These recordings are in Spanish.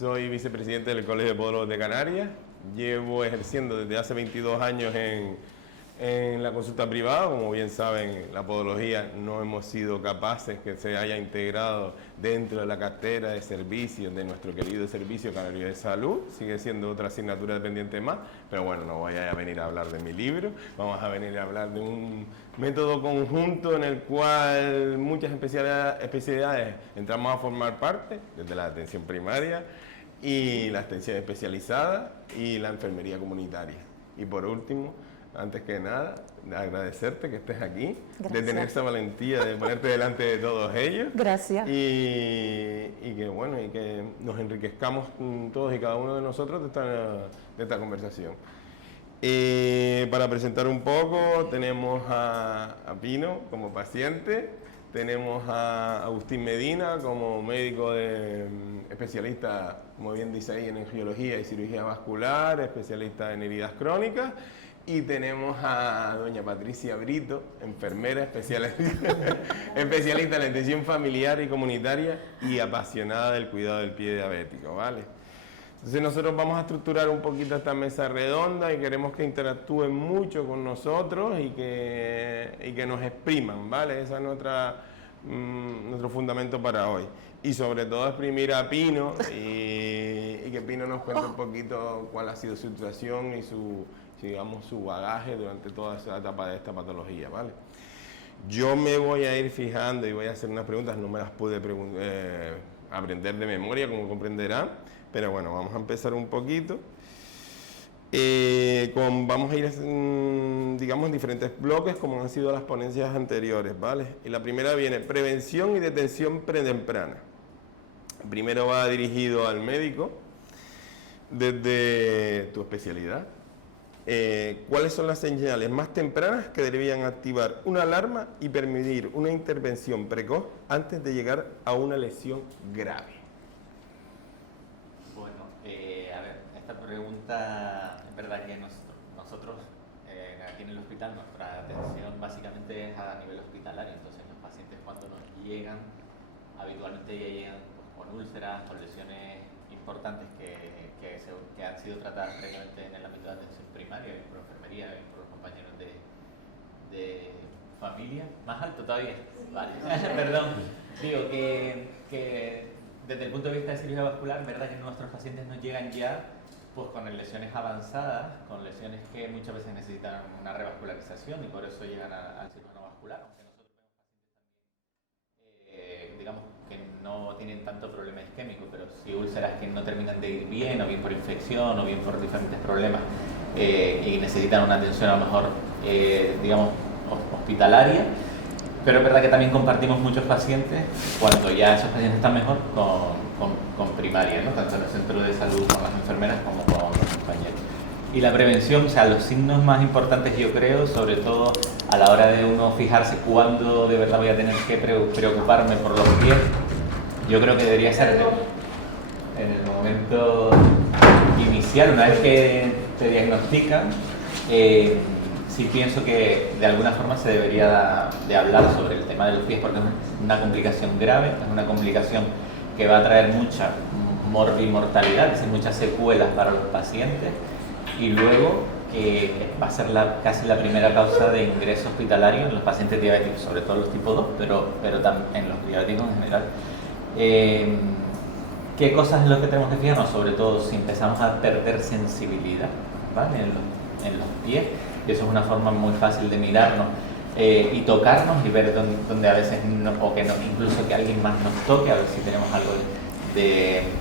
soy vicepresidente del Colegio de Podólogos de Canarias. Llevo ejerciendo desde hace 22 años en la consulta privada. Como bien saben, la podología no hemos sido capaces que se haya integrado dentro de la cartera de servicios de nuestro querido Servicio Canario de Salud. Sigue siendo otra asignatura dependiente más, pero bueno, no voy a venir a hablar de mi libro. Vamos a venir a hablar de un método conjunto en el cual muchas especialidades entramos a formar parte, desde la atención primaria y la atención especializada y la enfermería comunitaria. Y por último, antes que nada, agradecerte que estés aquí, de tener esa valentía de ponerte delante de todos ellos. Gracias. Y que bueno, y que nos enriquezcamos todos y cada uno de nosotros de esta conversación. Para presentar un poco, tenemos a Pino como paciente, tenemos a Agustín Medina como médico especialista, como bien dice ahí, en angiología y cirugía vascular, especialista en heridas crónicas. Y tenemos a doña Patricia Brito, enfermera especialista en la atención familiar y comunitaria y apasionada del cuidado del pie diabético, ¿vale? Entonces nosotros vamos a estructurar un poquito esta mesa redonda y queremos que interactúen mucho con nosotros y que nos expriman, ¿vale? Ese es nuestro fundamento para hoy. Y sobre todo exprimir a Pino y que Pino nos cuente un poquito cuál ha sido su situación y su bagaje durante toda esa etapa de esta patología, ¿vale? Yo me voy a ir fijando y voy a hacer unas preguntas, no me las pude aprender de memoria, como comprenderán, pero bueno, vamos a empezar un poquito. Vamos a ir, digamos, en diferentes bloques, como han sido las ponencias anteriores, ¿vale? Y la primera viene prevención y detención pretemprana. Primero va dirigido al médico, desde tu especialidad. ¿Cuáles son las señales más tempranas que deberían activar una alarma y permitir una intervención precoz antes de llegar a una lesión grave? Bueno, a ver, esta pregunta es verdad que nosotros aquí en el hospital nuestra atención básicamente es a nivel hospitalario, entonces los pacientes cuando nos llegan habitualmente ya llegan con úlceras, con lesiones importantes que han sido tratadas previamente en el ámbito de atención primaria, bien por enfermería, bien por los compañeros de familia. Más alto todavía, vale, perdón. Digo que desde el punto de vista de cirugía vascular, verdad que nuestros pacientes nos llegan ya pues con lesiones avanzadas, con lesiones que muchas veces necesitan una revascularización y por eso llegan al cirujano vascular, aunque nosotros vemos pacientes también, digamos, que no tienen tanto problema isquémico, pero sí úlceras que no terminan de ir bien, o bien por infección, o bien por diferentes problemas, y necesitan una atención a lo mejor, digamos, hospitalaria. Pero es verdad que también compartimos muchos pacientes, cuando ya esos pacientes están mejor, con primaria, ¿no? Tanto en el centro de salud con las enfermeras como con los compañeros. Y la prevención, o sea, los signos más importantes yo creo, sobre todo a la hora de uno fijarse cuándo de verdad voy a tener que preocuparme por los pies, yo creo que debería ser en el momento inicial, una vez que te diagnostican, sí pienso que de alguna forma se debería de hablar sobre el tema de los pies porque es una complicación grave, es una complicación que va a traer mucha mortalidad, es decir, muchas secuelas para los pacientes y luego que va a ser casi la primera causa de ingreso hospitalario en los pacientes diabéticos, sobre todo los tipo 2, pero también en los diabéticos en general. ¿Qué cosas es lo que tenemos que fijarnos? Sobre todo si empezamos a perder sensibilidad, ¿vale? en los pies, y eso es una forma muy fácil de mirarnos y tocarnos y ver dónde a veces, o que no, incluso que alguien más nos toque, a ver si tenemos algo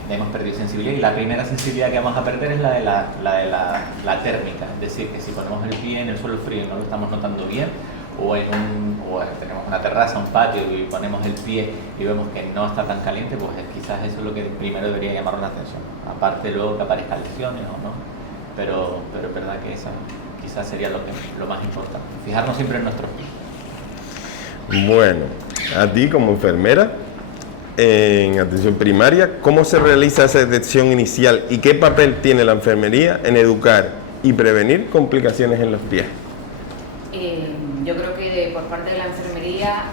hemos perdido sensibilidad. Y la primera sensibilidad que vamos a perder es la de la térmica, es decir, que si ponemos el pie en el suelo frío y no lo estamos notando bien, o tenemos una terraza, un patio y ponemos el pie y vemos que no está tan caliente, pues quizás eso es lo que primero debería llamar la atención, aparte luego que aparezcan lesiones o no, pero es verdad que esa quizás sería lo más importante, fijarnos siempre en nuestros pies. Bueno, a ti como enfermera en atención primaria, ¿cómo se realiza esa detección inicial y qué papel tiene la enfermería en educar y prevenir complicaciones en los pies? Yo creo que por parte de la enfermería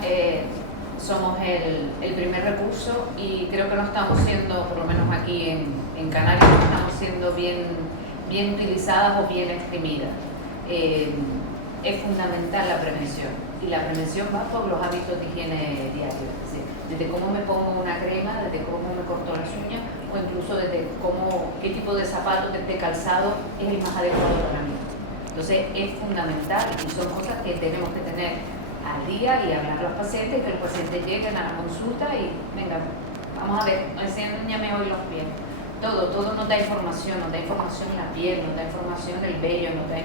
somos el primer recurso y creo que no estamos siendo, por lo menos aquí en en Canarias no estamos siendo bien utilizadas o bien exprimidas. Es fundamental la prevención, y la prevención va por los hábitos de higiene diarios, es decir, desde cómo me pongo una crema, desde cómo me corto las uñas, o incluso desde qué tipo de zapato, de calzado es el más adecuado para mí. Entonces es fundamental, y son cosas que tenemos que tener al día y hablar a los pacientes, que los pacientes lleguen a la consulta y venga, vamos a ver, enséñame hoy los pies. Todo nos da información la piel, nos da información el vello, nos da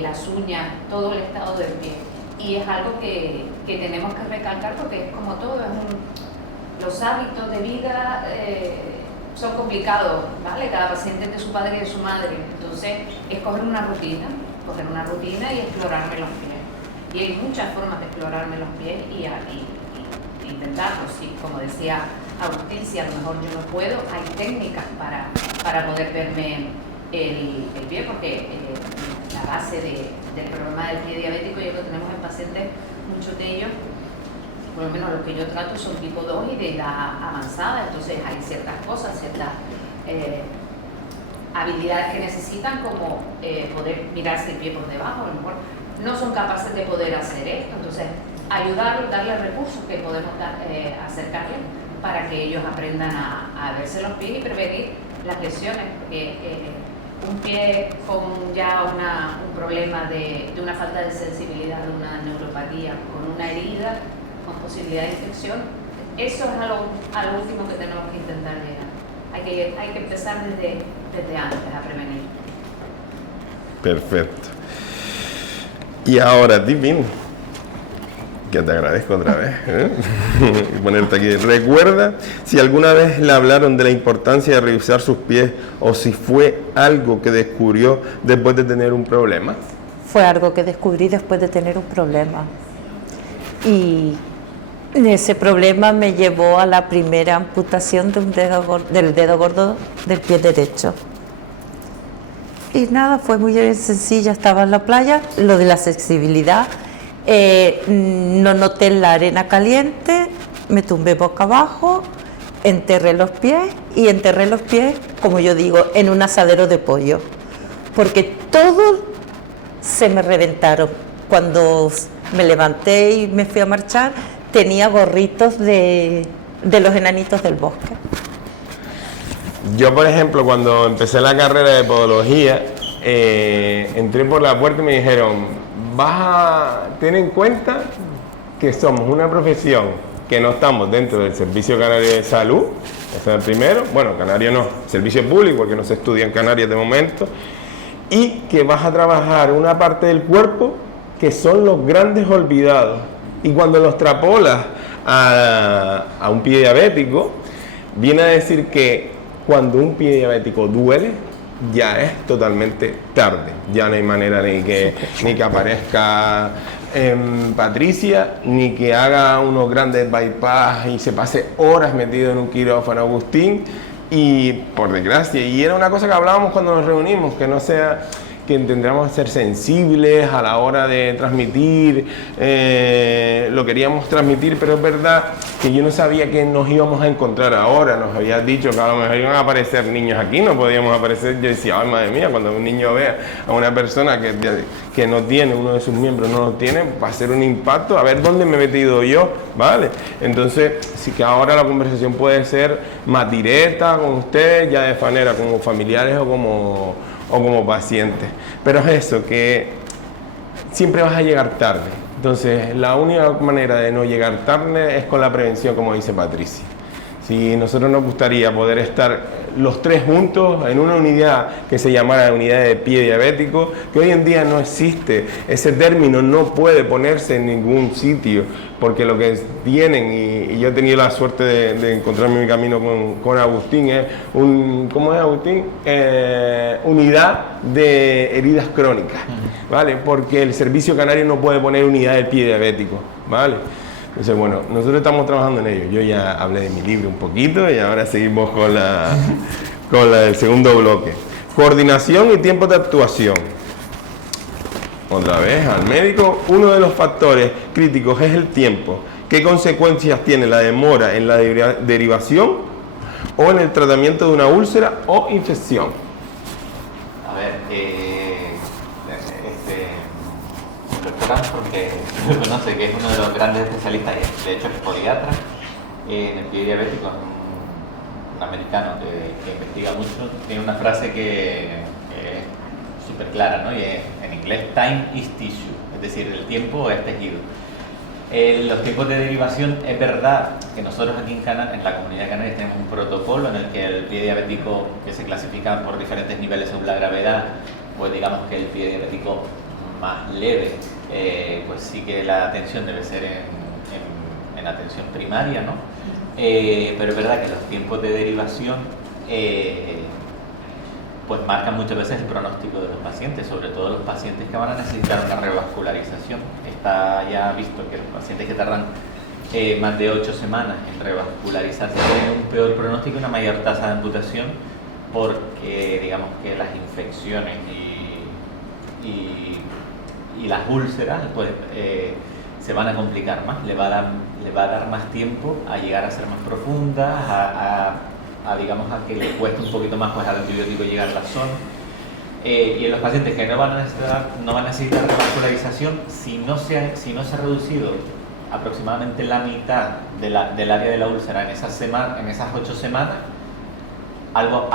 las uñas, todo el estado del pie. Y es algo que tenemos que recalcar, porque es como todo, los hábitos de vida son complicados, ¿vale? Cada paciente es de su padre y de su madre. Entonces, es coger una rutina y explorarme los pies. Y hay muchas formas de explorarme los pies y intentarlo, sí. Como decía Agustín, si a lo mejor yo no puedo, hay técnicas para poder verme el pie, porque la base del problema del pie diabético, yo lo tenemos en pacientes, muchos de ellos, por lo menos los que yo trato, son tipo 2 y de edad avanzada. Entonces hay ciertas cosas, ciertas habilidades que necesitan, como poder mirarse el pie por debajo. A lo mejor no son capaces de poder hacer esto, entonces ayudarlos, darles recursos que podemos acercarles para que ellos aprendan a verse los pies y prevenir las lesiones, porque un pie con ya un problema de una falta de sensibilidad, de una neuropatía, con una herida, con posibilidad de infección, eso es a lo último que tenemos que intentar llegar. Hay que empezar desde antes a prevenir. Perfecto. Y ahora, Divin, que te agradezco otra vez, y ponerte aquí. ¿Recuerda si alguna vez le hablaron de la importancia de revisar sus pies, o si fue algo que descubrió después de tener un problema? Fue algo que descubrí después de tener un problema. Y ese problema me llevó a la primera amputación del dedo gordo del pie derecho. Y nada, fue muy sencilla, estaba en la playa, lo de la sensibilidad, no noté la arena caliente, me tumbé boca abajo, enterré los pies, como yo digo, en un asadero de pollo, porque todos se me reventaron. Cuando me levanté y me fui a marchar, tenía gorritos de los enanitos del bosque. Yo, por ejemplo, cuando empecé la carrera de podología, entré por la puerta y me dijeron: vas a tener en cuenta que somos una profesión que no estamos dentro del Servicio Canario de Salud, ese es el primero, bueno, Canario no, servicio público, porque no se estudia en Canarias de momento, y que vas a trabajar una parte del cuerpo que son los grandes olvidados, y cuando los extrapolas a un pie diabético, viene a decir que cuando un pie diabético duele, ya es totalmente tarde. Ya no hay manera ni que aparezca Patricia, ni que haga unos grandes bypass y se pase horas metido en un quirófano, Agustín. Y por desgracia, y era una cosa que hablábamos cuando nos reunimos, que no sea, que tendríamos que ser sensibles a la hora de transmitir, lo queríamos transmitir, pero es verdad que yo no sabía que nos íbamos a encontrar ahora. Nos habías dicho que a lo mejor iban a aparecer niños aquí, no podíamos aparecer. Yo decía: ay, madre mía, cuando un niño vea a una persona que no tiene, uno de sus miembros no lo tiene, va a ser un impacto, a ver dónde me he metido yo, ¿vale? Entonces, sí que ahora la conversación puede ser más directa con ustedes, ya de manera como familiares o como pacientes, pero es eso, que siempre vas a llegar tarde. Entonces, la única manera de no llegar tarde es con la prevención, como dice Patricia. Si nosotros nos gustaría poder estar los tres juntos en una unidad que se llamara unidad de pie diabético, que hoy en día no existe, ese término no puede ponerse en ningún sitio, porque lo que tienen, y yo he tenido la suerte de encontrarme mi camino con Agustín, es ¿cómo es, Agustín? Unidad de heridas crónicas, ¿vale? Porque el Servicio Canario no puede poner unidad del pie diabético, ¿vale? Entonces, bueno, nosotros estamos trabajando en ello. Yo ya hablé de mi libro un poquito y ahora seguimos con la del segundo bloque. Coordinación y tiempo de actuación. Otra vez, al médico, uno de los factores críticos es el tiempo. ¿Qué consecuencias tiene la demora en la derivación o en el tratamiento de una úlcera o infección. A ver, el doctor Ramos, porque lo conoce, que es uno de los grandes especialistas, y de hecho es podiatra en el pie diabético, es un americano que investiga mucho, tiene una frase que es súper clara, ¿no? Y en inglés, time is tissue, es decir, el tiempo es tejido. Los tiempos de derivación, es verdad que nosotros aquí en la Comunidad Canaria tenemos un protocolo en el que el pie diabético, que se clasifica por diferentes niveles según la gravedad, pues digamos que el pie diabético más leve, pues sí que la atención debe ser en atención primaria, ¿no? Pero es verdad que los tiempos de derivación pues marcan muchas veces el pronóstico de los pacientes, sobre todo los pacientes que van a necesitar una revascularización. Está ya visto que los pacientes que tardan más de 8 semanas en revascularizarse tienen un peor pronóstico y una mayor tasa de amputación, porque digamos que las infecciones y las úlceras pues se van a complicar más, le va a dar más tiempo a llegar a ser más profundas, digamos a que le cueste un poquito más pues al antibiótico llegar a la zona. Y en los pacientes que no van a necesitar revascularización, si no se ha reducido aproximadamente la mitad del área de la úlcera en esas 8 semanas, algo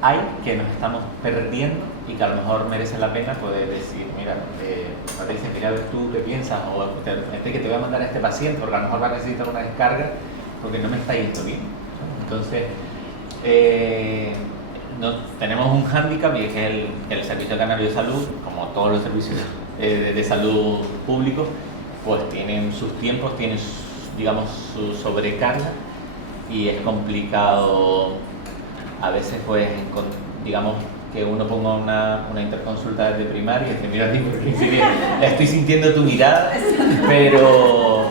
hay que nos estamos perdiendo y que a lo mejor merece la pena poder decir, mira, Patricia, mira a ver tú qué piensas, o que te voy a mandar a este paciente porque a lo mejor va a necesitar una descarga porque no me está yendo bien. Entonces, tenemos un hándicap, y es que el Servicio Canario de Salud, como todos los servicios de salud públicos, pues tienen sus tiempos, tienen digamos su sobrecarga, y es complicado a veces pues digamos que uno ponga una interconsulta desde primaria y dice, mira, porque estoy sintiendo tu mirada, pero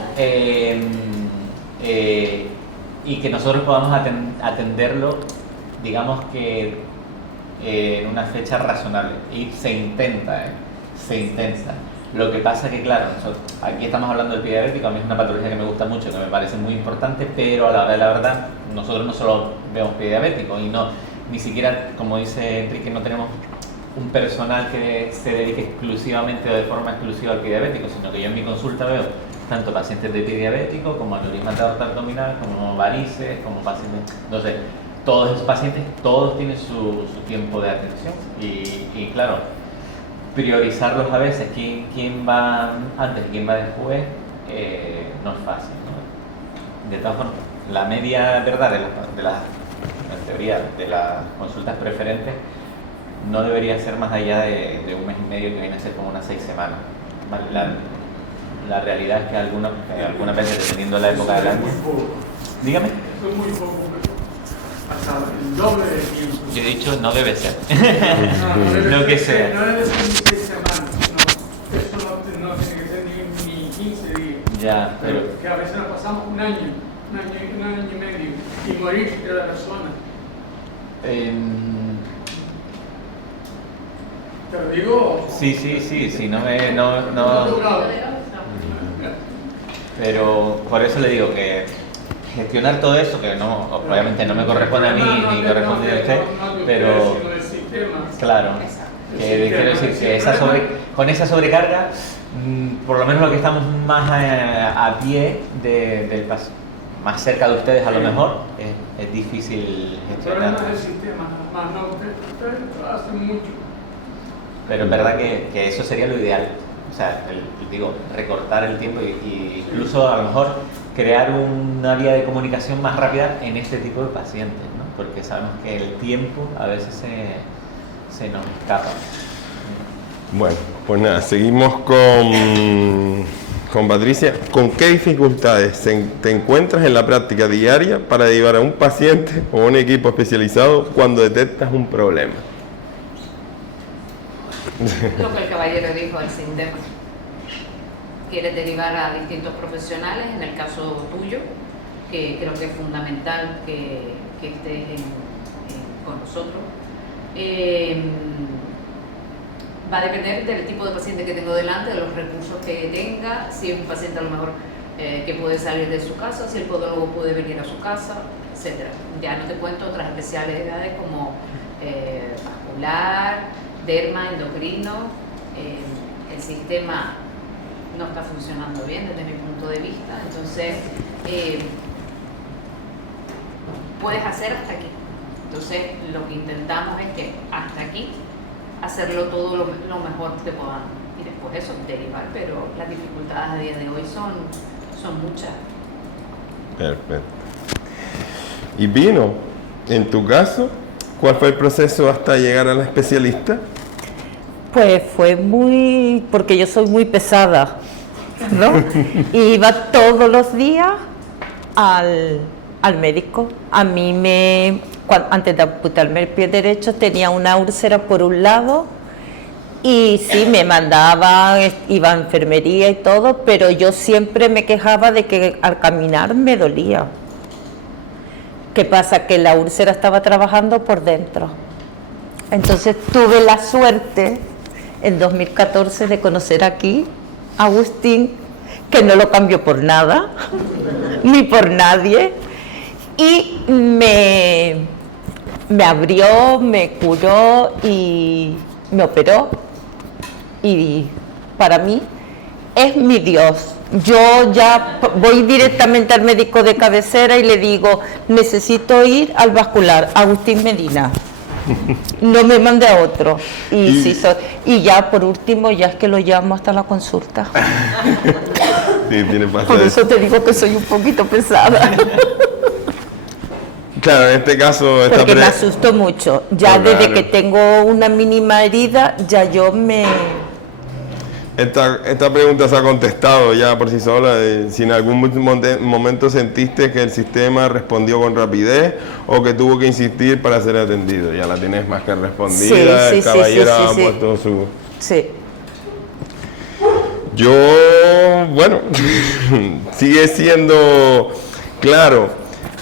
y que nosotros podamos atenderlo, digamos que en una fecha razonable, y se intenta. Lo que pasa que, claro, aquí estamos hablando del pie diabético, a mí es una patología que me gusta mucho, que me parece muy importante, pero a la hora de la verdad, nosotros no solo vemos pie diabético, y ni siquiera, como dice Enrique, no tenemos un personal que se dedique exclusivamente o de forma exclusiva al pie diabético, sino que yo en mi consulta veo tanto pacientes de pie diabético, como aneurisma de aorta abdominal, como varices, como pacientes. Entonces, todos esos pacientes, todos tienen su tiempo de atención, y claro, priorizarlos a veces, quién va antes y quién va después, no es fácil, ¿no? De todas formas, la media verdad en teoría, de las consultas preferentes no debería ser más allá de un mes y medio, que viene a ser como unas 6 semanas. La realidad es que algunas veces, dependiendo de la época del año... Dígame. Eso es muy poco, hasta el doble de tiempo. Yo he dicho, no debe ser. No, Lo que sea. No debe ser ni 6 semanas, no, eso no tiene que ser ni 15 días. Ya, pero... Que a veces nos pasamos un año y medio, y morir de la persona. Te lo digo... Sí, pero por eso le digo que gestionar todo eso, que obviamente no me corresponde a mí ni corresponde a usted, pero claro, quiero decir que con esa sobrecarga, por lo menos lo que estamos más a pie del paso, más cerca de ustedes a lo mejor, es difícil gestionar. No es el sistema, nada más, no, ustedes hacen mucho. Pero es verdad que eso sería lo ideal. O sea, recortar el tiempo y incluso a lo mejor crear una vía de comunicación más rápida en este tipo de pacientes, ¿no? Porque sabemos que el tiempo a veces se nos escapa. Bueno, pues nada, seguimos con Patricia. ¿Con qué dificultades te encuentras en la práctica diaria para llevar a un paciente o un equipo especializado cuando detectas un problema? Lo que el caballero dijo, el SINDEM. Quieres derivar a distintos profesionales, en el caso tuyo, que creo que es fundamental que estés con nosotros. Va a depender del tipo de paciente que tengo delante, de los recursos que tenga, si es un paciente a lo mejor que puede salir de su casa, si el podólogo puede venir a su casa, etcétera. Ya no te cuento otras especialidades como vascular, derma, endocrino. El sistema no está funcionando bien desde mi punto de vista, entonces puedes hacer hasta aquí. Entonces lo que intentamos es que hasta aquí hacerlo todo lo mejor que podamos y después eso derivar, pero las dificultades a día de hoy son muchas. Perfecto. Y Pino, en tu caso, ¿cuál fue el proceso hasta llegar a la especialista? Pues fue porque yo soy muy pesada, ¿no? Y iba todos los días al médico. A mí antes de amputarme el pie derecho tenía una úlcera por un lado y sí, me mandaba, iba a enfermería y todo, pero yo siempre me quejaba de que al caminar me dolía. ¿Qué pasa? Que la úlcera estaba trabajando por dentro. Entonces tuve la suerte en 2014 de conocer aquí a Agustín, que no lo cambió por nada, ni por nadie, y me abrió, me curó y me operó, y para mí es mi Dios. Yo ya voy directamente al médico de cabecera y le digo, necesito ir al vascular, Agustín Medina. No me mande a otro. Y ya por último, ya es que lo llamo hasta la consulta. Sí, tiene Por eso te digo que soy un poquito pesada. Claro, en este caso... Porque me asustó mucho. Ya Claro. desde que tengo una mínima herida, ya yo me... Esta pregunta se ha contestado ya por sí sola, si en algún momento sentiste que el sistema respondió con rapidez o que tuvo que insistir para ser atendido. Ya la tienes más que respondida, el caballero ha puesto su... Sí. Yo, bueno, sigue siendo claro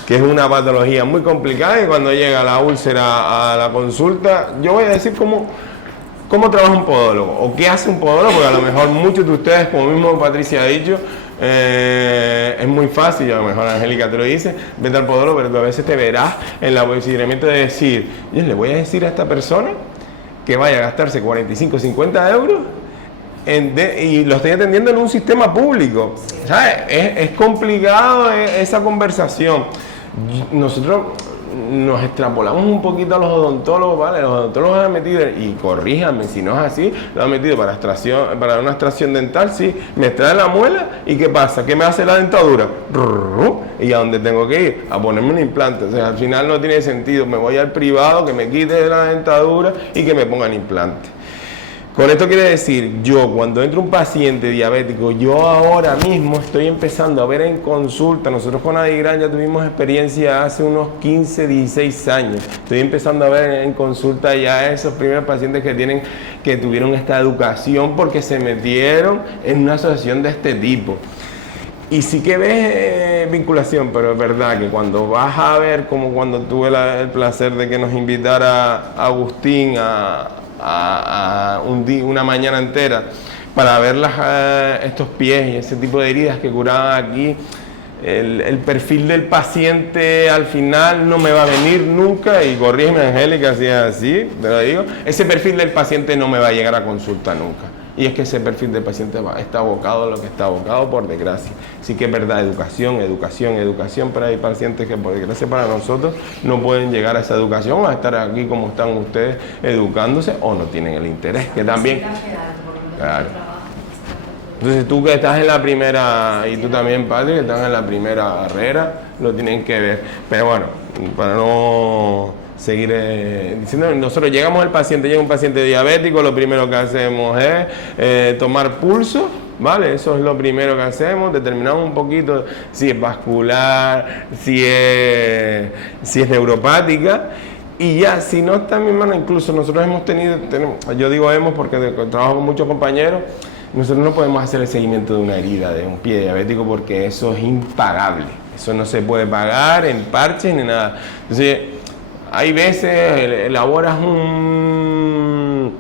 que es una patología muy complicada y cuando llega la úlcera a la consulta, yo voy a decir ¿cómo trabaja un podólogo? ¿O qué hace un podólogo? Porque a lo mejor muchos de ustedes, como mismo Patricia ha dicho, es muy fácil, a lo mejor Angélica te lo dice, vete al podólogo, pero tú a veces te verás en el procedimiento de decir, yo le voy a decir a esta persona que vaya a gastarse 45, 50 euros y lo estoy atendiendo en un sistema público. ¿Sabes? Es complicado esa conversación. Nosotros nos extrapolamos un poquito a los odontólogos, ¿vale? Los odontólogos han metido, y corríjanme si no es así, lo han metido para una extracción dental, sí, me extrae la muela y ¿qué pasa? ¿Qué me hace la dentadura? Y a dónde tengo que ir, a ponerme un implante. O sea, al final no tiene sentido, me voy al privado, que me quite la dentadura y que me pongan implante. Con esto quiere decir, yo cuando entra un paciente diabético, yo ahora mismo estoy empezando a ver en consulta, nosotros con Adigran ya tuvimos experiencia hace unos 15, 16 años, estoy empezando a ver en consulta ya esos primeros pacientes que tuvieron esta educación porque se metieron en una asociación de este tipo. Y sí que ves vinculación, pero es verdad que cuando vas a ver, como cuando tuve el placer de que nos invitara Agustín una mañana entera para ver estos pies y ese tipo de heridas que curaban aquí, el perfil del paciente al final no me va a venir nunca, y corrígeme Angélica si es así, te lo digo, ese perfil del paciente no me va a llegar a consulta nunca. Y es que ese perfil del paciente está abocado a lo que está abocado, por desgracia. Sí que es verdad, educación, pero hay pacientes que por desgracia para nosotros no pueden llegar a esa educación o a estar aquí como están ustedes educándose, o no tienen el interés, que también... Claro. Entonces tú que estás en la primera, y tú también, Patri, que estás en la primera carrera, lo tienen que ver. Pero bueno, para no... seguir diciendo, nosotros llega un paciente diabético, lo primero que hacemos es tomar pulso, ¿vale? Eso es lo primero que hacemos, determinamos un poquito si es vascular, si es neuropática, y ya, si no está en mi mano, incluso nosotros yo digo hemos porque trabajo con muchos compañeros, nosotros no podemos hacer el seguimiento de una herida de un pie diabético porque eso es impagable, eso no se puede pagar en parches ni nada. Entonces, hay veces elaboras un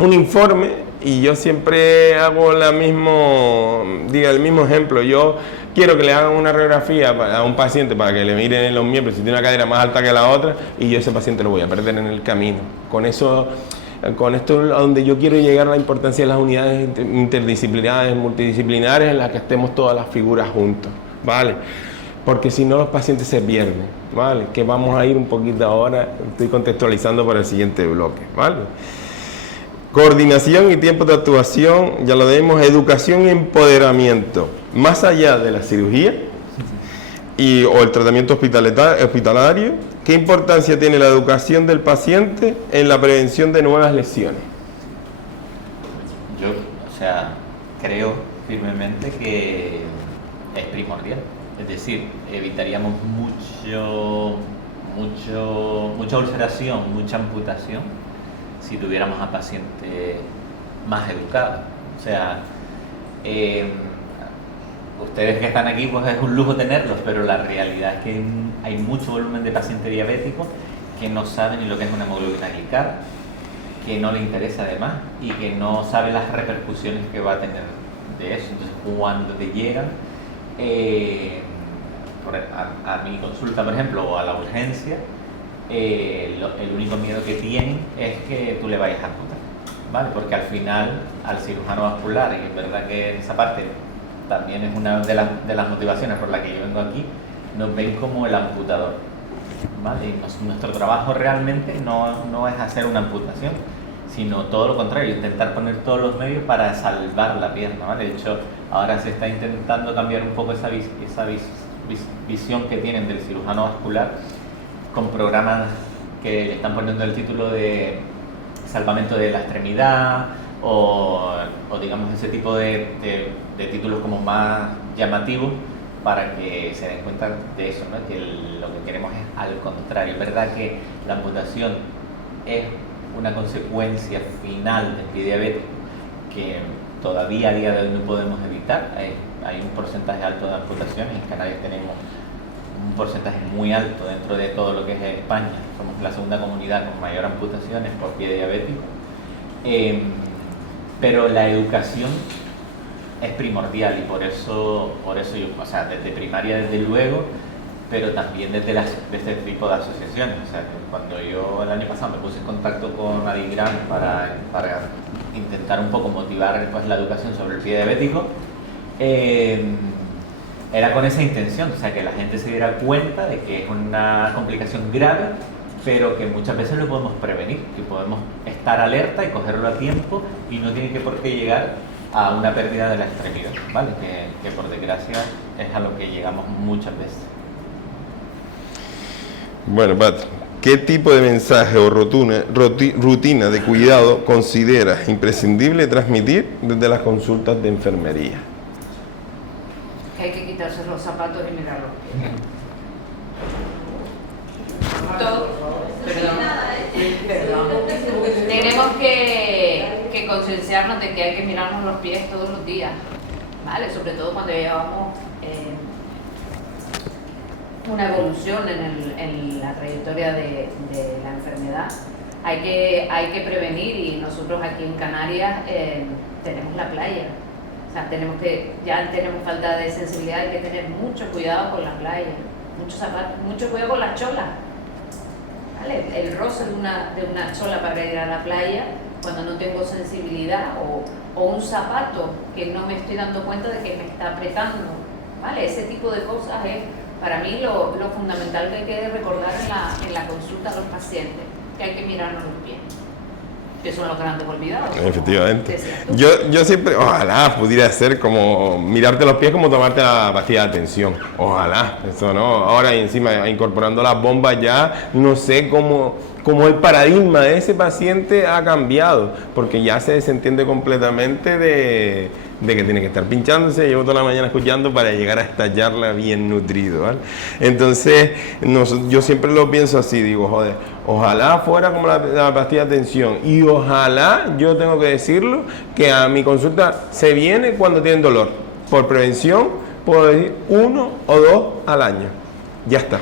informe y yo siempre hago el mismo ejemplo. Yo quiero que le hagan una radiografía a un paciente para que le miren los miembros si tiene una cadera más alta que la otra, y yo ese paciente lo voy a perder en el camino. Con esto a donde yo quiero llegar, a la importancia de las unidades interdisciplinares, multidisciplinares, en las que estemos todas las figuras juntos, ¿vale? Porque si no, los pacientes se pierden, ¿vale? Que vamos a ir un poquito ahora, estoy contextualizando para el siguiente bloque, ¿vale? Coordinación y tiempo de actuación, ya lo vemos. Educación y empoderamiento, más allá de la cirugía o el tratamiento hospitalario. ¿Qué importancia tiene la educación del paciente en la prevención de nuevas lesiones? Yo, creo firmemente que es primordial. Es decir, evitaríamos mucha ulceración, mucha amputación si tuviéramos a pacientes más educados. Ustedes que están aquí, pues es un lujo tenerlos, pero la realidad es que hay mucho volumen de pacientes diabéticos que no saben ni lo que es una hemoglobina glicada, que no le interesa además y que no sabe las repercusiones que va a tener de eso. Entonces, cuando te llegan a mi consulta, por ejemplo, o a la urgencia, el único miedo que tienen es que tú le vayas a amputar, ¿vale? Porque al final, al cirujano vascular, y es verdad que en esa parte también es una de las motivaciones por las que yo vengo aquí, nos ven como el amputador, ¿vale? Y nuestro trabajo realmente no es hacer una amputación, sino todo lo contrario, intentar poner todos los medios para salvar la pierna, ¿vale? De hecho, ahora se está intentando cambiar un poco esa visión que tienen del cirujano vascular, con programas que le están poniendo el título de salvamento de la extremidad, o digamos ese tipo de títulos como más llamativos, para que se den cuenta de eso, ¿no? Que lo que queremos es al contrario. Es verdad que la amputación es una consecuencia final del pie diabético que todavía a día de hoy no podemos evitar. Hay un porcentaje alto de amputaciones. En Canarias tenemos un porcentaje muy alto dentro de todo lo que es España. Somos la segunda comunidad con mayor amputaciones por pie diabético. Pero la educación es primordial, y por eso yo, desde primaria desde luego, pero también desde este tipo de asociaciones. Cuando yo el año pasado me puse en contacto con Adigram para intentar un poco motivar, pues, la educación sobre el pie diabético, era con esa intención, que la gente se diera cuenta de que es una complicación grave, pero que muchas veces lo podemos prevenir, que podemos estar alerta y cogerlo a tiempo, y no tiene por qué llegar a una pérdida de la extremidad, ¿vale? Que por desgracia es a lo que llegamos muchas veces. Bueno, Pat, ¿qué tipo de mensaje o rutina de cuidado consideras imprescindible transmitir desde las consultas de enfermería? Que hay que quitarse los zapatos y mirar los pies. Perdón. Tenemos que concienciarnos de que hay que mirarnos los pies todos los días, ¿vale? Sobre todo cuando llevamos una evolución en la trayectoria de la enfermedad. Hay que prevenir, y nosotros aquí en Canarias tenemos la playa. Ya tenemos falta de sensibilidad, hay que tener mucho cuidado con la playa, mucho cuidado con las cholas. ¿Vale? El roce de una chola para ir a la playa, cuando no tengo sensibilidad, o un zapato que no me estoy dando cuenta de que me está apretando, ¿vale? Ese tipo de cosas es para mí lo fundamental que hay que recordar en la consulta a los pacientes, que hay que mirarnos los pies, que son los grandes olvidados. Efectivamente. Yo siempre, ojalá pudiera ser como mirarte los pies como tomarte la pastilla de atención. Ojalá, eso no. Ahora, y encima incorporando las bombas, ya no sé cómo el paradigma de ese paciente ha cambiado, porque ya se desentiende completamente de que tiene que estar pinchándose. Llevo toda la mañana escuchando para llegar a estallarla bien nutrido, ¿vale? Entonces, yo siempre lo pienso así, digo, joder, ojalá fuera como la pastilla de atención, y ojalá, yo tengo que decirlo, que a mi consulta se viene cuando tienen dolor. Por prevención, puedo decir 1 o 2 al año. Ya está.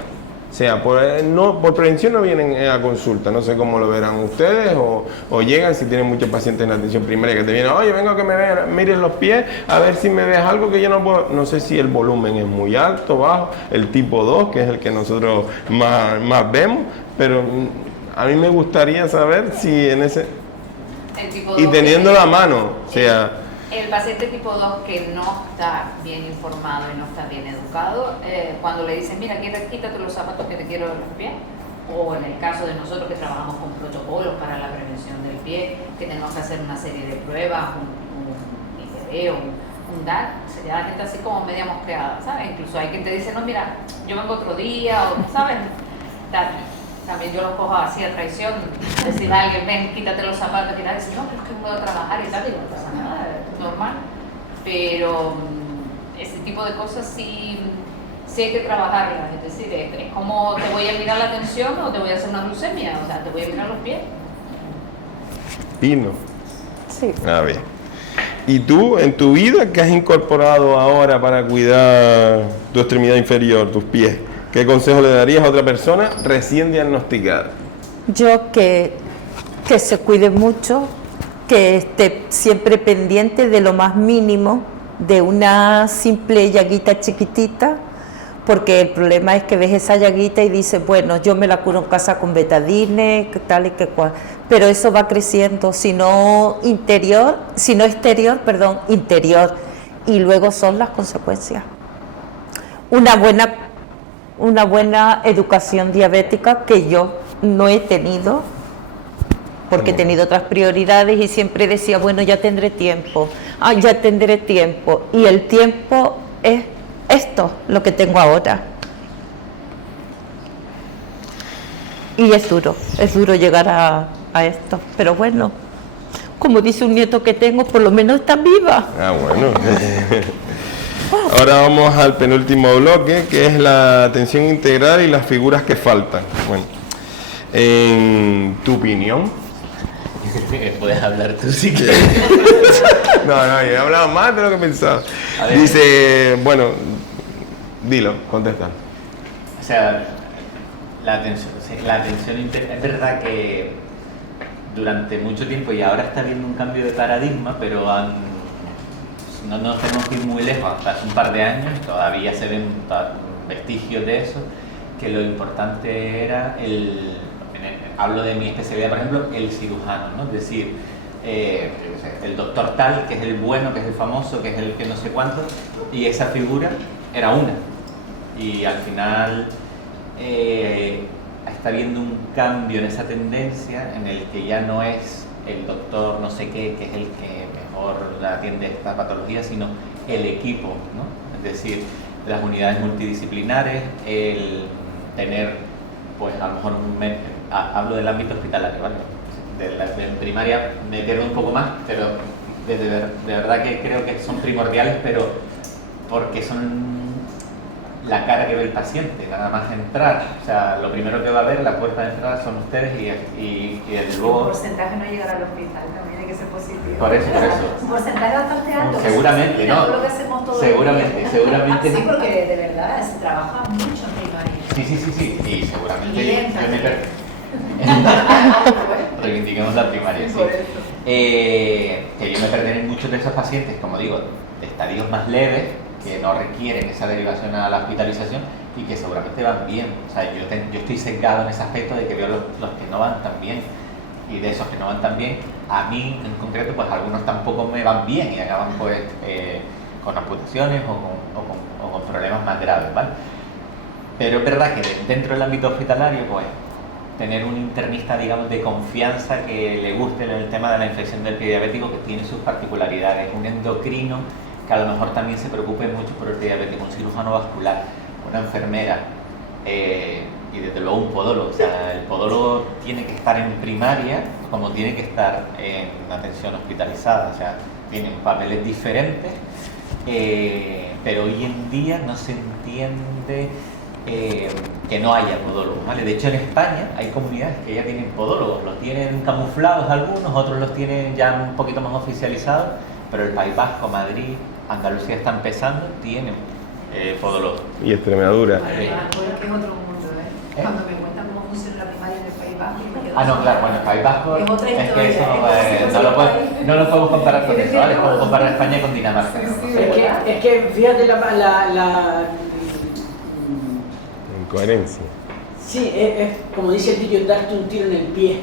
sea, por prevención no vienen a consulta, no sé cómo lo verán ustedes, o llegan si tienen muchos pacientes en la atención primaria que te vienen, oye, vengo a que me vean, miren los pies, a ver si me ves algo que yo no puedo, no sé si el volumen es muy alto, bajo, el tipo 2, que es el que nosotros más vemos, pero a mí me gustaría saber si en ese... El tipo Y 2 teniendo la mano, o sea... El paciente tipo 2 que no está bien informado y no está bien educado, cuando le dicen, mira, quítate los zapatos que te quiero ver los pies, o en el caso de nosotros que trabajamos con protocolos para la prevención del pie, que tenemos que hacer una serie de pruebas, un IPV o un DAC, se queda la gente así como media mosqueada, ¿sabes? Incluso hay quien te dice, no, mira, yo vengo otro día, o, ¿sabes? También yo los cojo así a traición, decir a alguien, ven, quítate los zapatos, y tal, dice, no, pero es que no puedo trabajar y tal, digo, no pasa nada, es normal, pero ese tipo de cosas sí hay que trabajarlas, es decir, es como te voy a mirar la tensión o te voy a hacer una glucemia, o sea, te voy a mirar los pies. Pino. Sí. A ver. ¿Y tú, en tu vida, qué has incorporado ahora para cuidar tu extremidad inferior, tus pies? ¿Qué consejo le darías a otra persona recién diagnosticada? Yo que se cuide mucho, que esté siempre pendiente de lo más mínimo, de una simple llaguita chiquitita, porque el problema es que ves esa llaguita y dices, bueno, yo me la curo en casa con betadine, que tal y que cual, pero eso va creciendo, si no exterior, interior, y luego son las consecuencias. Una buena educación diabética que yo no he tenido, porque he tenido otras prioridades y siempre decía, bueno, ya tendré tiempo, y el tiempo es esto, lo que tengo ahora. Y es duro llegar a esto, pero bueno, como dice un nieto que tengo, por lo menos está viva. Ah, bueno. Ahora vamos al penúltimo bloque, que es la atención integral y las figuras que faltan. Bueno, en tu opinión. Puedes hablar tú si quieres. No, yo he hablado más de lo que pensaba. A ver. Dice, bueno, dilo, contesta. O sea, la atención integral, es verdad que durante mucho tiempo, y ahora está habiendo un cambio de paradigma, pero no nos tenemos que ir muy lejos, hasta hace un par de años todavía se ven vestigios de eso, que lo importante era hablo de mi especialidad, por ejemplo, el cirujano, ¿no? Es decir, el doctor tal, que es el bueno, que es el famoso, que es el que no sé cuánto, y esa figura era una. Y al final está habiendo un cambio en esa tendencia en el que ya no es el doctor no sé qué, que es el que mejor atiende esta patología, sino el equipo, ¿no? Es decir, las unidades multidisciplinares, el tener, pues a lo mejor, hablo del ámbito hospitalario, ¿vale? De primaria me pierdo un poco más, pero de verdad que creo que son primordiales, pero porque son la cara que ve el paciente, nada más entrar, o sea, lo primero que va a ver, la puerta de entrada son ustedes y luego... El porcentaje no llegará al hospital, también hay que ser positivo. Por eso. Un porcentaje bastante alto. Seguramente, ¿no? Lo que hacemos todo Seguramente. Sí, porque de verdad se trabaja mucho en primaria. Sí, y seguramente Bien, yo me perdí. Reivindiquemos la primaria, sí. Por eso. Que yo me perderé en muchos de esos pacientes, como digo, de estadios más leves, que no requieren esa derivación a la hospitalización y que seguramente van bien. O sea, yo estoy sesgado en ese aspecto de que veo los que no van tan bien, y de esos que no van tan bien, a mí en concreto, pues algunos tampoco me van bien y acaban pues con amputaciones o con problemas más graves, ¿vale? Pero es verdad que dentro del ámbito hospitalario, pues tener un internista, digamos, de confianza que le guste el tema de la infección del pie diabético, que tiene sus particularidades, un endocrino que a lo mejor también se preocupe mucho por el pie diabético, un cirujano vascular, una enfermera y desde luego un podólogo. O sea, el podólogo tiene que estar en primaria como tiene que estar en atención hospitalizada, o sea, tienen papeles diferentes, pero hoy en día no se entiende que no haya podólogos, ¿vale? De hecho, en España hay comunidades que ya tienen podólogos, los tienen camuflados algunos, otros los tienen ya un poquito más oficializados, pero el País Vasco, Madrid, Andalucía está empezando, tienen podólogos. Y Extremadura. Bueno, que es otro mundo, Cuando me cuentan cómo funciona la primaria en el País Vasco, yo me quedo No, claro, bueno, el País Vasco es otra es que historia, eso es no, otro lo país. no lo podemos comparar con eso, ¿vale? Es como comparar España con Dinamarca. Sí, ¿no? sí. Es que fíjate Incoherencia. sí, es como dice el dicho, darte un tiro en el pie.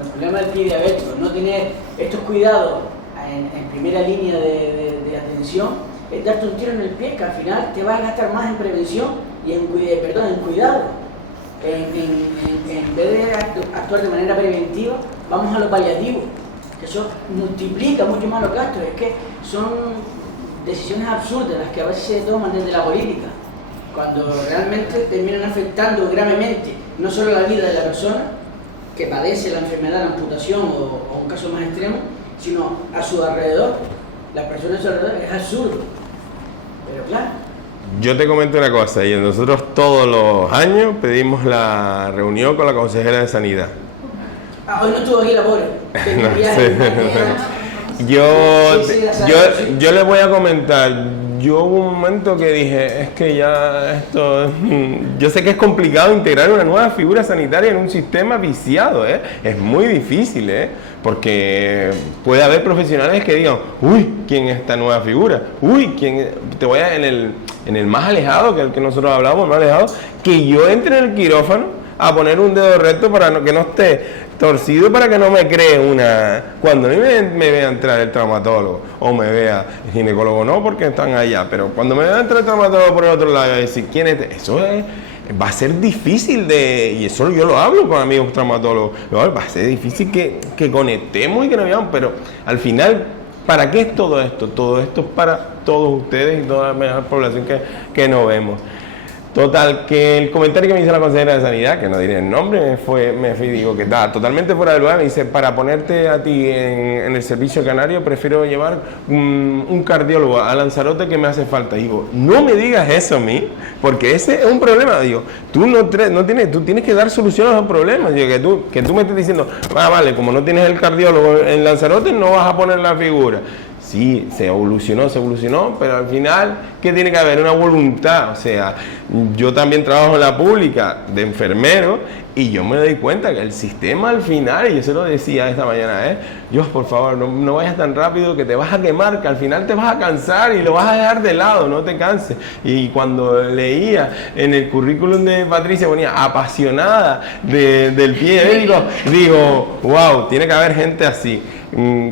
El problema del pie diabético, no tener estos cuidados en primera línea de atención, es darte un tiro en el pie, que al final te vas a gastar más en prevención y en cuidado. En vez de actuar de manera preventiva, vamos a lo paliativo, que eso multiplica mucho más los gastos. Es que son decisiones absurdas las que a veces se toman desde la política, cuando realmente terminan afectando gravemente no solo la vida de la persona que padece la enfermedad, la amputación o un caso más extremo, sino a su alrededor, las personas a su alrededor. Es absurdo, pero claro. Yo te comento una cosa, y nosotros todos los años pedimos la reunión con la consejera de Sanidad. Hoy no estuvo aquí la pobre. No sé. Yo les voy a comentar, yo hubo un momento que dije, es que ya esto, yo sé que es complicado integrar una nueva figura sanitaria en un sistema viciado, es muy difícil, porque puede haber profesionales que digan, uy, ¿quién es esta nueva figura? Uy, ¿quién? Te voy a, en el más alejado, que el que nosotros hablamos, más alejado, que yo entre en el quirófano a poner un dedo recto para que no esté torcido, para que no me cree una... Cuando a mí me vea entrar el traumatólogo o me vea el ginecólogo, no porque están allá, pero cuando me vea entrar el traumatólogo por el otro lado y decir, ¿quién es? Eso va a ser difícil y eso yo lo hablo con amigos traumatólogos, va a ser difícil que conectemos y que nos veamos, pero al final, ¿para qué es todo esto? Todo esto es para todos ustedes y toda la población que nos vemos. Total, que el comentario que me hizo la consejera de Sanidad, que no diré el nombre, digo que está totalmente fuera de lugar. Me dice, para ponerte a ti en el servicio canario, prefiero llevar un cardiólogo a Lanzarote que me hace falta. Digo, no me digas eso a mí, porque ese es un problema. Digo, tú tú tienes que dar soluciones a los problemas. Digo, que tú me estés diciendo, vale, como no tienes el cardiólogo en Lanzarote, no vas a poner la figura. Sí, se evolucionó, pero al final, ¿qué tiene que haber? Una voluntad. O sea, yo también trabajo en la pública de enfermero y yo me doy cuenta que el sistema al final, y yo se lo decía esta mañana, Dios, por favor, no vayas tan rápido que te vas a quemar, que al final te vas a cansar y lo vas a dejar de lado, no te canses. Y cuando leía en el currículum de Patricia, ponía apasionada del pie médico, digo, wow, tiene que haber gente así.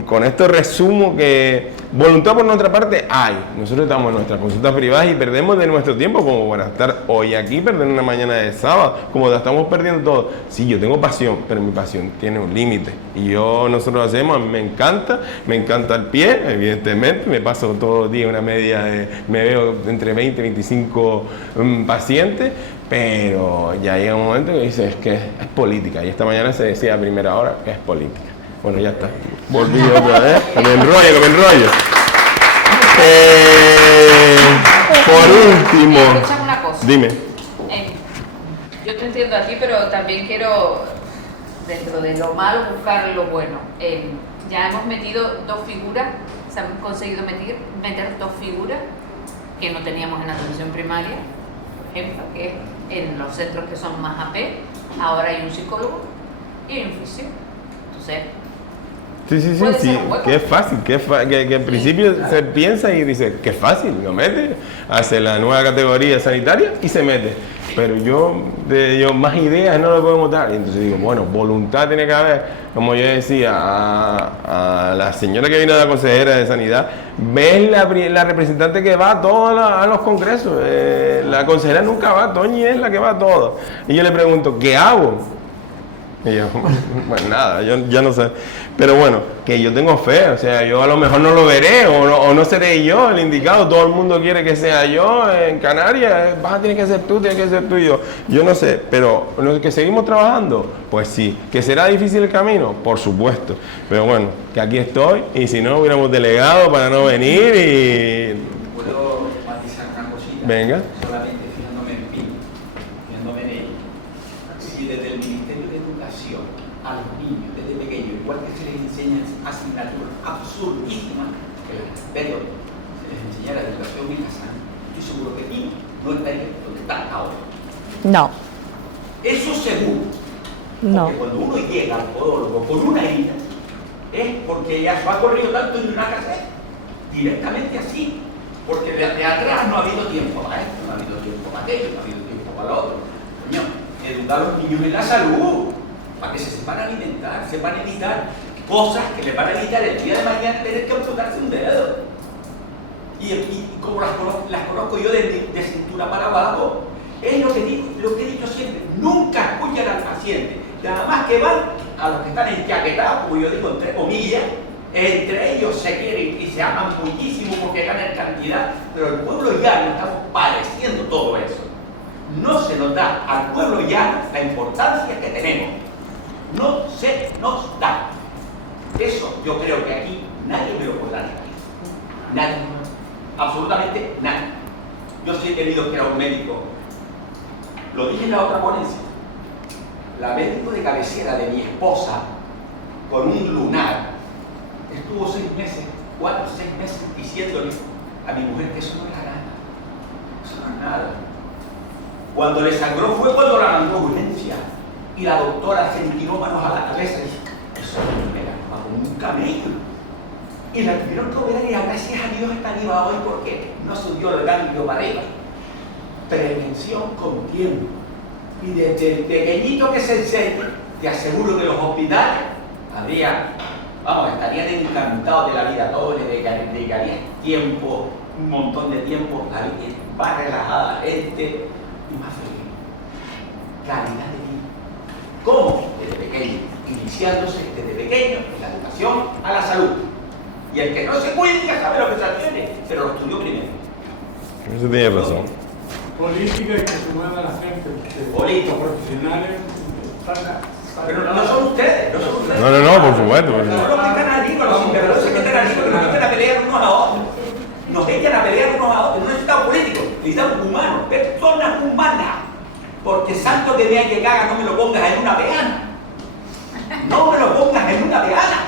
Con esto resumo que voluntad por nuestra parte hay. Nosotros estamos en nuestras consultas privadas y perdemos de nuestro tiempo, como para estar hoy aquí, perder una mañana de sábado, como la estamos perdiendo todo. Sí, yo tengo pasión, pero mi pasión tiene un límite. Y nosotros hacemos, a mí me encanta el pie, evidentemente, me paso todos los días una media me veo entre 20 y 25 pacientes, pero ya llega un momento que dices, es que es política. Y esta mañana se decía a primera hora que es política. Bueno, ya está. Volví otra vez. Que me enrollo. Por último. Escucha una cosa. Dime. Yo te entiendo a ti, pero también quiero, dentro de lo malo, buscar lo bueno. Ya hemos metido dos figuras, se han conseguido meter dos figuras que no teníamos en atención primaria, por ejemplo, que es en los centros que son más AP, ahora hay un psicólogo y hay un fisio. Entonces, Sí, que es fácil, que en principio se piensa y dice, que es fácil, lo mete, hace la nueva categoría sanitaria y se mete. Pero yo más ideas no lo podemos dar. Y entonces digo, bueno, voluntad tiene que haber. Como yo decía a la señora que vino de la consejera de Sanidad, ves la representante que va a todos a los congresos. La consejera nunca va, Toñi es la que va a todo. Y yo le pregunto, ¿qué hago? Y yo, bueno, nada, yo ya no sé. Pero bueno, que yo tengo fe, o sea, yo a lo mejor no lo veré o no seré yo el indicado. Todo el mundo quiere que sea yo en Canarias. Tienes que ser tú, tienes que ser tú y yo. Yo no sé, pero que seguimos trabajando, pues sí. ¿Que será difícil el camino? Por supuesto. Pero bueno, que aquí estoy y si no hubiéramos delegado para no venir y... ¿Puedo matizar una cosita? Venga. Solamente fijándome en mí, fijándome en ello. Si desde el Ministerio de Educación a los niños, desde pequeños, igual que se les enseña asignaturas absurdísimas, pero se les enseñara educación en casa, estoy seguro que Pino no estaría donde está ahora. No, Eso seguro. no. Porque cuando uno llega al podólogo con una herida, es porque ya se ha corrido tanto en una casa, directamente así. Porque de atrás no ha habido tiempo para esto, no ha habido tiempo para aquello, no ha habido tiempo para lo otro. Coño, educar a los niños en la salud, para que se sepan alimentar, sepan evitar cosas que les van a evitar el día de mañana tener que amputarse un dedo. Y como las conozco yo de cintura para abajo, es lo que he dicho siempre, nunca escuchan al paciente, nada más que van a los que están enchaquetados, como yo digo, entre comillas, entre ellos se quieren y se aman muchísimo porque ganan cantidad, pero el pueblo llano estamos padeciendo todo eso. No se nos da al pueblo llano la importancia que tenemos. No se nos da. Eso yo creo que aquí nadie me lo podrá negar. Nadie. Absolutamente nadie. Yo sí he tenido que era un médico. Lo dije en la otra ponencia. La médico de cabecera de mi esposa con un lunar estuvo 6 meses, 4 o 6 meses diciéndole a mi mujer que eso no era nada. Eso no es nada. Cuando le sangró fue cuando la mandó a urgencia. Y la doctora se le tiró manos a la cabeza y dice, eso no era como un camello. Y la tuvieron que operar y gracias a Dios está viva hoy porque no subió el ganglio para arriba. Prevención con tiempo. Y desde el pequeñito que se enseñe, te aseguro que los hospitales estarían encantados de la vida, todos les dedicarían tiempo, un montón de tiempo, la vida más relajada, gente y más feliz. Calidad de vida. ¿Cómo? Desde pequeño, iniciándose desde pequeño en la educación a la salud. Y el que no se cuide ya sabe lo que se tiene, pero lo estudió primero. Eso tiene razón. Política y que se mueva la gente. Políticos profesionales. Pero no son ustedes, no son ustedes. No, por supuesto. Por Son supuesto. los que están arriba, los sinvergüenzas que están arriba, que nos echan a pelear unos a otros. Nos echan a pelear unos a otros. No necesitamos políticos, necesitamos humanos, personas humanas. Porque santo que vea que caga, no me lo pongas en una peana. No me lo pongas en una peana.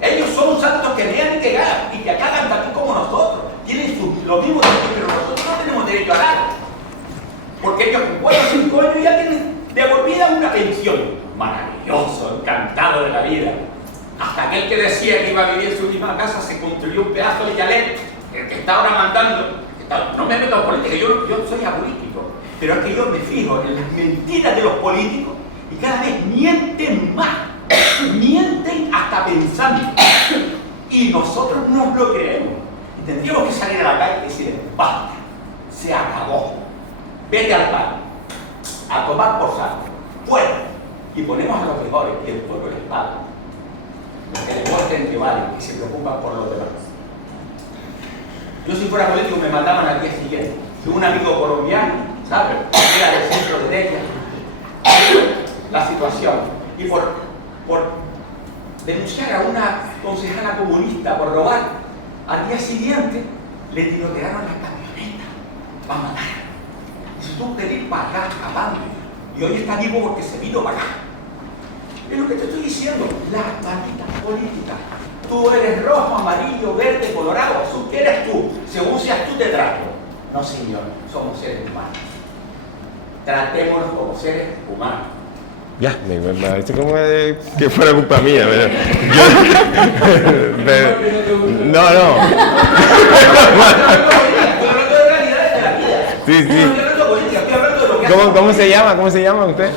Ellos son santos que vean y que cagan, y que cagan también como nosotros. Tienen los mismos derechos, pero nosotros no tenemos derecho a nada. Porque ellos con 4 o 5 años ya tienen de por vida una pensión. Maravilloso, encantado de la vida. Hasta aquel que decía que iba a vivir en su misma casa se construyó un pedazo de chalet, el que está ahora mandando. No me meto en política, yo soy apolítico, pero es que yo me fijo en las mentiras de los políticos y cada vez mienten más, mienten hasta pensando. Y nosotros no lo creemos. Y tendríamos que salir a la calle y decir, basta, se acabó. Vete al pan, a tomar por saco, fuera. Y ponemos a los mejores y el pueblo les paga. Los que demuestren que valen, que se preocupan por los demás. Yo si fuera político me mandaban al día siguiente. Si un amigo colombiano, ¿sabes? Era del centro derecha. La situación. Y por denunciar a una concejala comunista por robar, al día siguiente le tirotearon la camioneta para matar. Si tú querés ir para acá, papá, y hoy está vivo porque se vino para acá. Es lo que te estoy diciendo, las malditas políticas. Tú eres rojo, amarillo, verde, colorado, azul. ¿Qué eres tú? Según seas tú te trato. No, señor, somos seres humanos. Tratémonos como seres humanos. Ya, me parece como que fuera culpa mía. No. Sí. ¿Cómo se llama usted?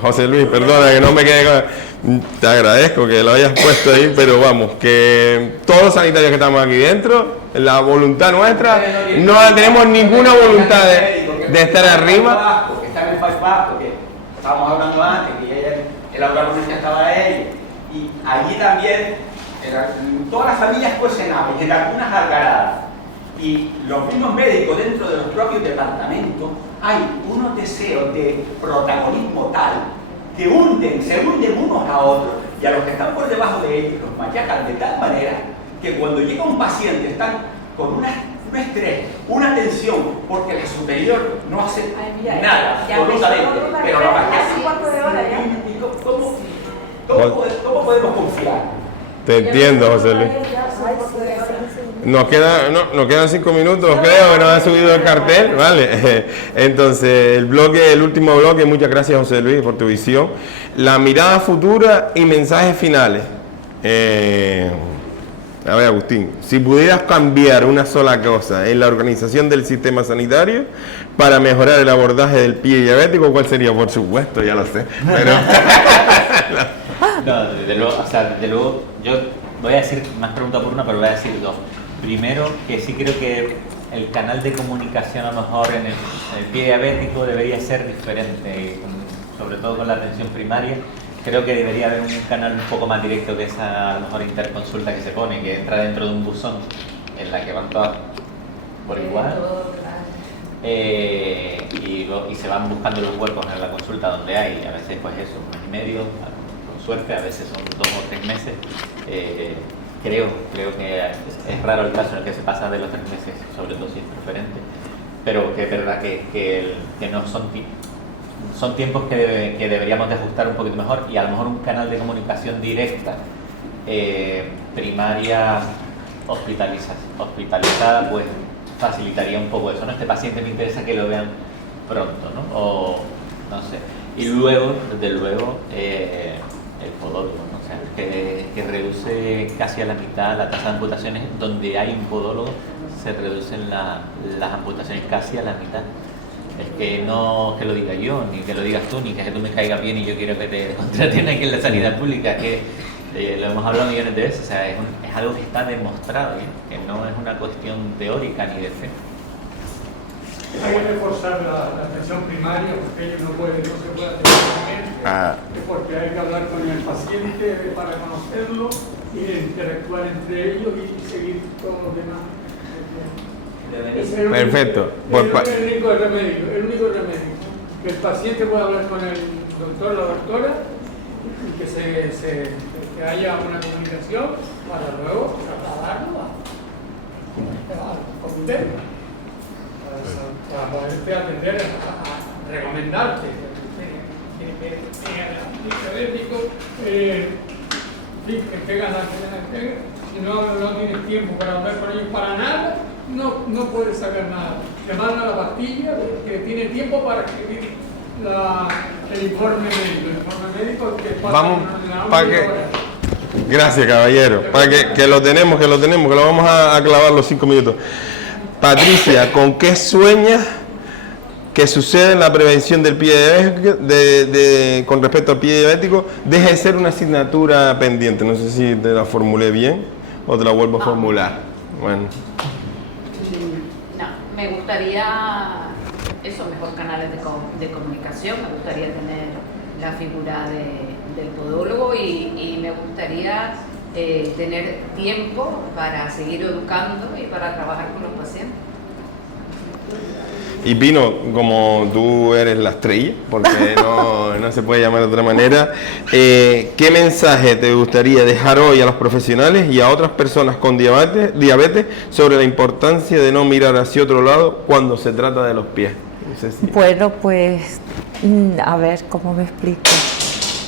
José Luis, perdona que no me quede con... Te agradezco que lo hayas puesto ahí, pero vamos, que todos los sanitarios que estamos aquí dentro, la voluntad nuestra, no tenemos ninguna voluntad de estar arriba. Porque está en el País Vasco, que estábamos hablando antes, que en la otra ponencia estaba él, y allí también, todas las familias cuecen aves, en algunas algaradas. Y los mismos médicos dentro de los propios departamentos hay unos deseos de protagonismo tal que se hunden unos a otros y a los que están por debajo de ellos los machacan de tal manera que cuando llega un paciente están con un estrés, una tensión, porque la superior no hace nada, absolutamente, pero la machacan. ¿Cómo podemos confiar? Te entiendo, José Luis. Nos quedan 5 minutos, creo, que nos ha subido el cartel, ¿vale? Entonces, el último bloque, muchas gracias, José Luis, por tu visión. La mirada futura y mensajes finales. A ver, Agustín, si pudieras cambiar una sola cosa en la organización del sistema sanitario para mejorar el abordaje del pie diabético, ¿cuál sería? Por supuesto, ya lo sé, pero... No, desde luego, yo voy a decir más preguntas por una, pero voy a decir dos. Primero, que sí creo que el canal de comunicación a lo mejor en el pie diabético debería ser diferente, sobre todo con la atención primaria. Creo que debería haber un canal un poco más directo que esa a lo mejor interconsulta que se pone, que entra dentro de un buzón en la que van todas por igual. Y se van buscando los huecos en la consulta donde hay, a veces pues eso, 1 mes y medio, con suerte, a veces son 2 o 3 meses. Creo que es raro el caso en el que se pasa de los 3 meses, sobre todo si es preferente, pero que es verdad que no son tiempos que deberíamos de ajustar un poquito mejor, y a lo mejor un canal de comunicación directa, primaria, hospitalizada, pues facilitaría un poco eso, ¿no? Este paciente me interesa que lo vean pronto, ¿no? O no sé. Y luego, desde luego, el podólogo, ¿no? O sea, que reduce casi a la mitad la tasa de amputaciones. Donde hay un podólogo se reducen las amputaciones casi a la mitad. Es que no que lo diga yo, ni que lo digas tú, ni que tú me caigas bien y yo quiero que te contraten aquí en la sanidad pública, que lo hemos hablado millones de veces. O sea, es algo que está demostrado, ¿eh? Que no es una cuestión teórica ni de fe. Hay que reforzar la atención primaria, porque ellos no se puede atender, porque hay que hablar con el paciente para conocerlo y interactuar entre ellos y seguir todos los demás. Perfecto. El único remedio. Que el paciente pueda hablar con el doctor o la doctora y que haya una comunicación para luego trasladarlo al comité para poderte atender, a recomendarte. Que ganas, si no tienes tiempo para hablar con ellos para nada, no puedes sacar nada. Te manda la pastilla que tiene tiempo para escribir el informe médico que pasa. Vamos, para que... Gracias, caballero. Para que lo tenemos, que lo vamos a clavar los 5 minutos. Patricia, ¿con qué sueñas que sucede en la prevención del pie diabético, con respecto al pie diabético? Deja de ser una asignatura pendiente. No sé si te la formulé bien o te la vuelvo a formular. Bueno. No, me gustaría mejor canales de comunicación. Me gustaría tener la figura del podólogo y me gustaría tener tiempo para seguir educando y para trabajar con los pacientes. Y Pino, como tú eres la estrella, porque no se puede llamar de otra manera, ¿qué mensaje te gustaría dejar hoy a los profesionales y a otras personas con diabetes sobre la importancia de no mirar hacia otro lado cuando se trata de los pies? No sé si... Bueno, pues, a ver, ¿cómo me explico?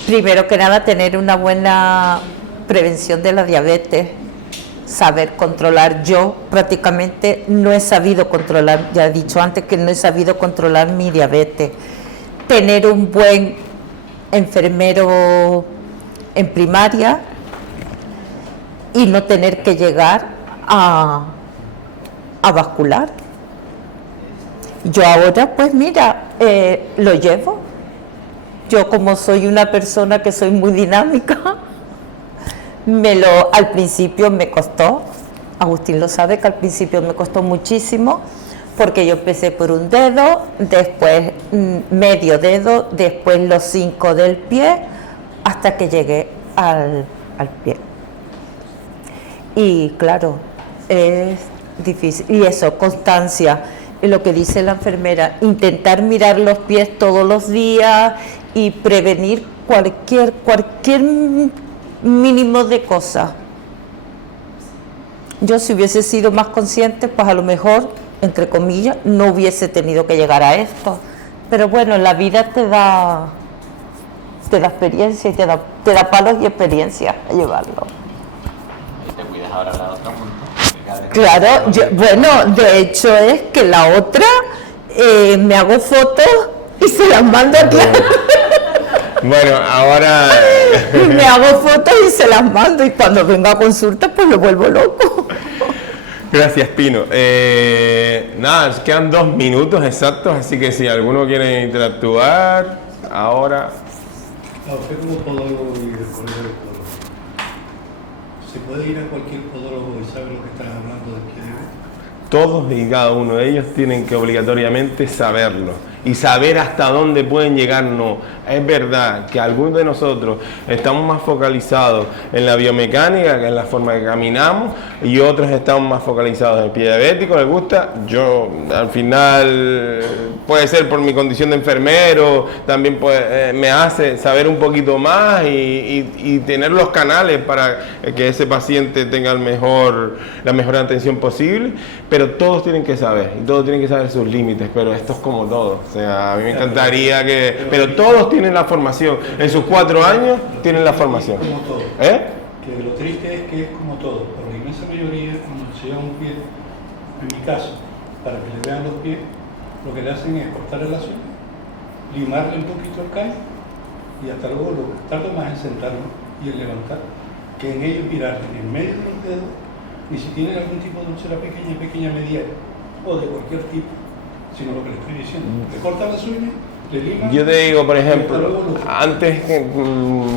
Primero que nada, tener una buena prevención de la diabetes, saber controlar. Yo prácticamente no he sabido controlar, ya he dicho antes que no he sabido controlar mi diabetes. Tener un buen enfermero en primaria y no tener que llegar a vascular. Yo ahora, pues mira, lo llevo. Yo, como soy una persona que soy muy dinámica, al principio me costó, Agustín lo sabe, que al principio me costó muchísimo, porque yo empecé por un dedo, después medio dedo, después los 5 del pie, hasta que llegué al pie. Y claro, es difícil. Y eso, constancia. Y lo que dice la enfermera, intentar mirar los pies todos los días y prevenir cualquier mínimo de cosas. Yo, si hubiese sido más consciente, pues a lo mejor, entre comillas, no hubiese tenido que llegar a esto. Pero bueno, la vida te da experiencia y te da palos y experiencia a llevarlo. Y te cuidas ahora la otra punta. Claro, bueno, de hecho es que la otra me hago fotos y se las mando a Bueno, ahora... me hago fotos y se las mando y cuando venga a consulta pues lo vuelvo loco. Gracias, Pino. Nada, quedan 2 minutos exactos, así que si alguno quiere interactuar, ahora... A usted como podólogo y del colegio de podólogos, ¿se puede ir a cualquier podólogo y sabe lo que están hablando del pie de vez? Todos y cada uno de ellos tienen que obligatoriamente saberlo y saber hasta dónde pueden llegar. No, es verdad que algunos de nosotros estamos más focalizados en la biomecánica, que es la forma que caminamos, y otros estamos más focalizados en el pie diabético. ¿Les gusta? Yo, al final, puede ser por mi condición de enfermero, también me hace saber un poquito más y tener los canales para que ese paciente tenga la mejor atención posible, pero todos tienen que saber, y todos tienen que saber sus límites, pero esto es como todo. O sea, a mí me encantaría que... Pero todos tienen la formación. En sus 4 años tienen la formación. Como todo. Que lo triste es que es como todo. Por la inmensa mayoría, cuando se lleva un pie, en mi caso, para que le vean los pies, lo que le hacen es cortarle la uña, limarle un poquito el callo y hasta luego lo que tarda más en sentarlo y en levantar, que en ellos mirar en medio de los dedos, y si tienen algún tipo de úlcera pequeña, mediana o de cualquier tipo, sino lo que le estoy diciendo. Le cortan las uñas, le liman. Yo te digo, por ejemplo, antes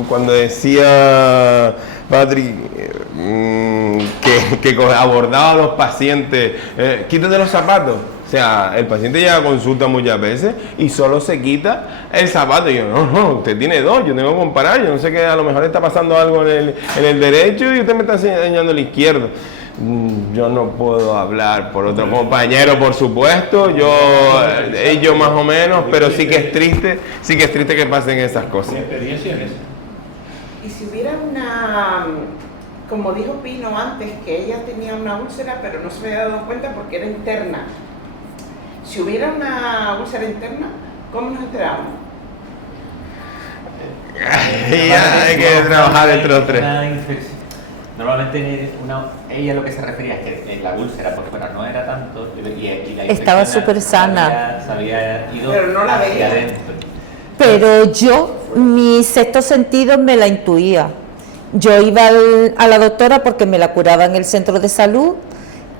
cuando decía Patrick que abordaba a los pacientes, quítate los zapatos. O sea, el paciente llega a consulta muchas veces y solo se quita el zapato. Y yo, no, usted tiene 2, yo tengo que comparar. Yo no sé qué, a lo mejor está pasando algo en el derecho y usted me está enseñando el izquierdo. Yo no puedo hablar por otro compañero, por supuesto, ellos más o menos, pero sí que es triste que pasen esas cosas. Mi experiencia es esa. Y si hubiera una, como dijo Pino antes, que ella tenía una úlcera pero no se había dado cuenta porque era interna. Si hubiera una úlcera interna, ¿cómo nos enteramos? Ya hay que trabajar entre los 3. Normalmente ella lo que se refería es que la úlcera por fuera no era tanto y la estaba súper sana. Se había ido pero no la hacia veía. adentro. Pero yo, mi sexto sentido me la intuía. Yo iba a la doctora porque me la curaba en el centro de salud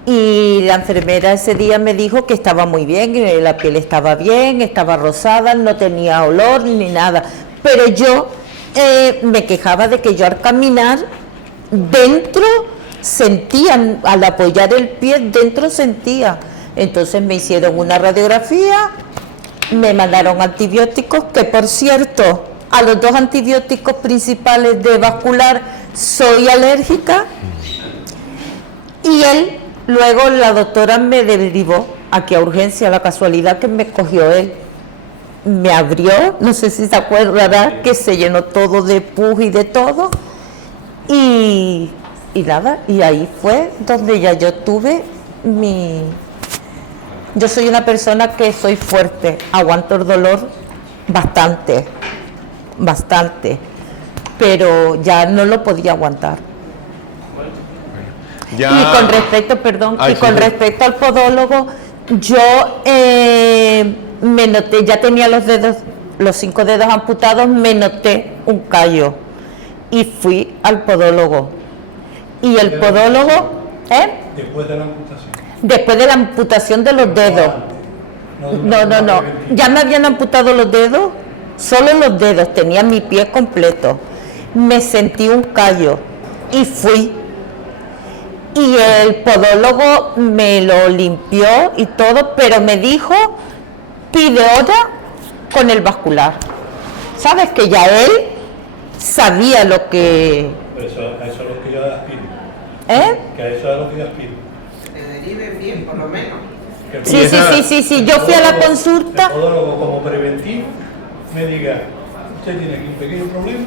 y la enfermera ese día me dijo que estaba muy bien, que la piel estaba bien, estaba rosada, no tenía olor ni nada. Pero yo me quejaba de que yo al caminar dentro sentía, al apoyar el pie dentro sentía. Entonces me hicieron una radiografía, me mandaron antibióticos, que por cierto, a los 2 antibióticos principales de vascular soy alérgica, y luego la doctora me derivó aquí a urgencia, la casualidad que me cogió él. Me abrió, no sé si se acuerdan, que se llenó todo de pus y de todo. Y nada, y ahí fue donde ya yo tuve yo soy una persona que soy fuerte, aguanto el dolor bastante, pero ya no lo podía aguantar. Ya. Y con respecto, respecto al podólogo, yo me noté, ya tenía los 5 dedos amputados, me noté un callo. Y fui al podólogo. Y el podólogo, Después de la amputación. después de la amputación de los dedos. No. Ya me habían amputado los dedos, solo los dedos, tenía mi pie completo. Me sentí un callo y fui. Y el podólogo me lo limpió y todo, pero me dijo, pide hora con el vascular. ¿Sabes? Que ya él sabía lo que... Pero a eso es lo que yo aspiro. Que a eso es lo que yo aspiro. Que te deriven bien, por lo menos. Sí. Yo fui a la consulta. El podólogo como preventivo me diga, usted tiene aquí un pequeño problema,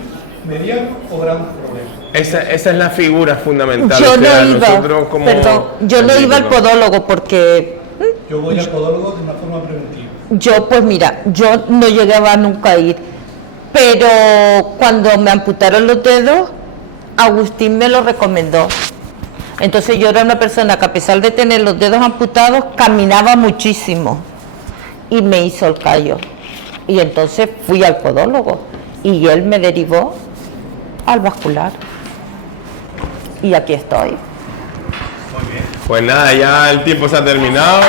mediano o gran problema. Esa es la figura fundamental. Yo o sea, no iba, nosotros como... yo no iba al podólogo porque... Yo voy al podólogo de una forma preventiva. Yo, pues mira, yo no llegaba nunca a ir, pero cuando me amputaron los dedos, Agustín me lo recomendó. Entonces yo era una persona que a pesar de tener los dedos amputados, caminaba muchísimo y me hizo el callo. Y entonces fui al podólogo y él me derivó al vascular. Y aquí estoy. Pues nada, ya el tiempo se ha terminado.